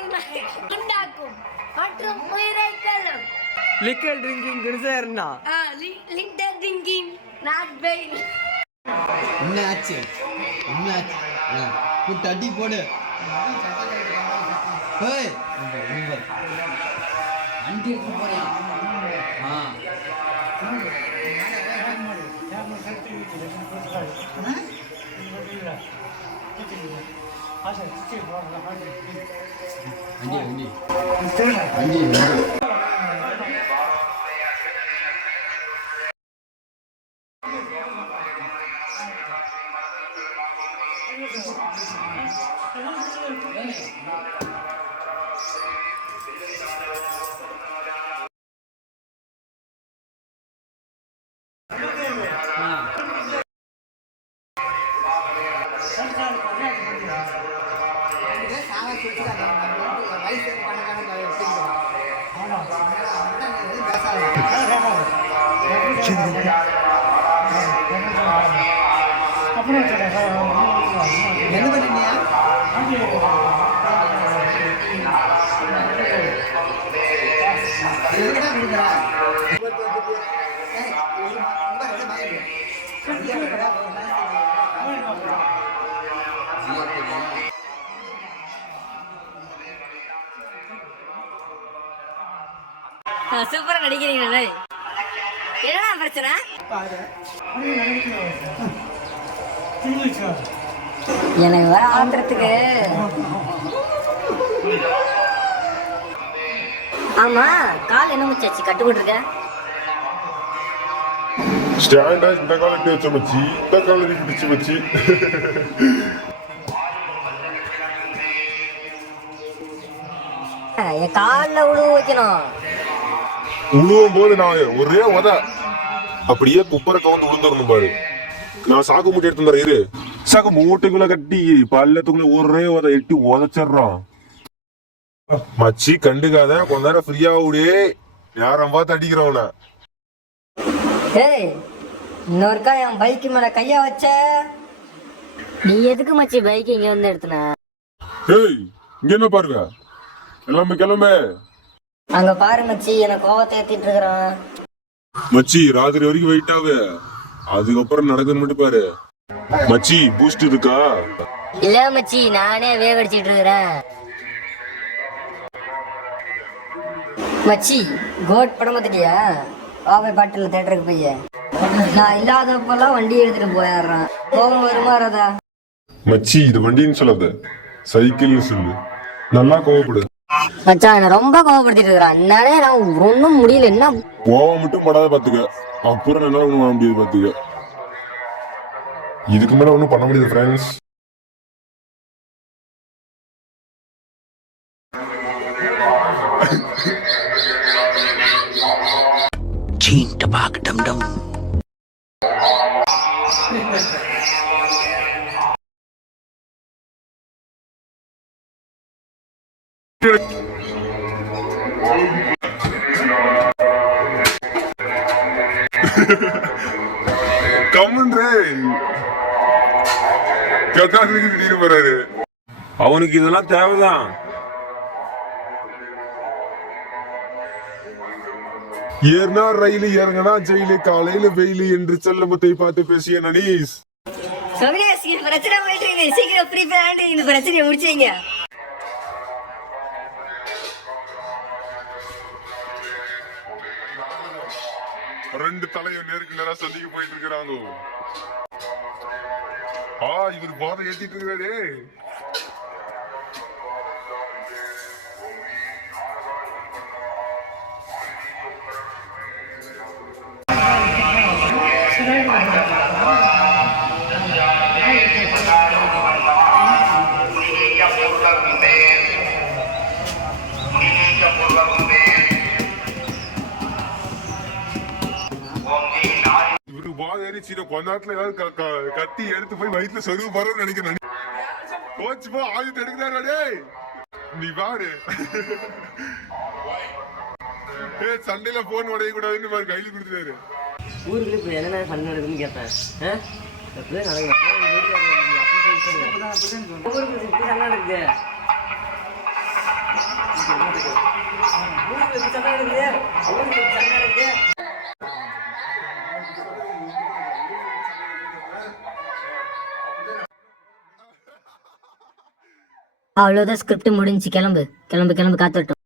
உண்டாக்கும் மற்றும் உயிரை கொல்லும். லிக்கர் ட்ரிங்கிங் குடிசேர்னா லிக்கர் ட்ரிங்கிங் நாட் பெயின். என்ன ஆச்சு புட்டு அடி போடு. ஏய் வண்டி எடுத்து போறேன். என்ன பண்ணியா சூப்பரா நடிக்கிறீங்களே. என்னடா பிரச்சனை? எனக்கு வர ஆந்திரத்துக்கு. ஆமா கால் என்ன முச்சாச்சு கட்டு போட்டுருக்க? ஸ்டாண்டா இந்த காலட்டி வச்ச மச்சி, இந்த காலடி பிடிச்சு வச்சு. என் காலில் உழுவு வைக்கணும். உழுவும் போது நான் ஒரே உத அப்படியே குப்பரை கவுந்து விழுந்துடணும் பாரு. நான் சாக்கு மூட்டை எடுத்து தரேன். இரு சாக்கு மூட்டைக்குள்ள கட்டி பள்ளத்துக்குள்ள ஒரே உத எட்டி உதச்சிடுறான். மச்சி கண்டுக்காத, கொஞ்ச நேரம் ஃப்ரீயா விடு. யாரும் பார்த்து அடிக்கிறவன. ஏய் இன்னொருக்கா என் பைக்கு மேல கையா வச்ச. நீ எதுக்கு மச்சி பைக் இங்க வந்து எடுத்துன? ஏய் இங்க என்ன பாருங்க, கிளம்பு. அங்க பாரு மச்சி, எனக்கு கோவத்தை ஏத்திட்டு இருக்கிறான். மச்சி ராத்திரி வரைக்கும் வெயிட் ஆகு, அதுக்கப்புறம் நடக்குன்னு மட்டும் பாரு. மச்சி பூஸ்ட் இருக்கா? இல்ல மச்சி, நானே வேவடிச்சிட்டு இருக்கிறேன். மச்சி கோட் படம் பார்த்துட்டியா? பாவை பாட்டில் தேட்டருக்கு போய் நான் இல்லாதப்பெல்லாம் வண்டி எடுத்துட்டு போயிடுறான். கோபம் வருமா ராதா? மச்சி இது வண்டின்னு சொல்லாத, சைக்கிள்னு சொல்லு. நல்லா கோவப்படு மச்சான். என்ன ரொம்ப கோவப்படுத்திட்டு இருக்கிறான். என்னாலே நான் ஒன்னும் முடியல. என்ன கோவம் மட்டும் படாத பாத்துக்க, அப்புறம் நல்லா ஒண்ணும் பண்ண முடியாது பாத்துக்க. இதுக்கு மேல ஒண்ணும் பண்ண முடியாது ஃப்ரெண்ட்ஸ். சீன் டபாக் டம் டம். அவனுக்கு இதெல்லாம் தேவைதான். ஏறினா ரயிலு, இறங்கினா ஜெயிலு, காலையில வெயிலு என்று செல்லமுத்தை பார்த்து பேசிய நனீஸ். பிரச்சனை போயிட்டு சீக்கிரம் ஃப்ரீ ஃபயர் இந்த பிரச்சனையை முடிச்சீங்க. ரெண்டு தலையும் நேருக்கு நேரா சந்திக்க போயிட்டு இருக்கிறாங்க. இவர் போதை ஏத்திட்டு இருக்கிறாரு. கொஞ்ச நேரத்துல ஏதாவது கத்தி எடுத்து போய் வயிற்றுல சொருவு போறோம்னு நினைக்கிறேன். கோச்சு போ, ஆயுதத்தை எடுக்கிறாரு. நீ பாரு, சண்டையில போன் உடைய கூடாதுன்னு பாரு கையில கொடுத்துட்டாரு. ஊருக்கு இப்ப என்ன சண்டை நடக்குதுன்னு கேட்டேன். ஊருக்கு சண்டை நடக்குது ஊருக்கு சண்டை நடக்குது. அவ்வளோதான், ஸ்கிரிப்ட் முடிஞ்சு. கிளம்பு கிளம்பு கிளம்பு, காத்துட்டோம்.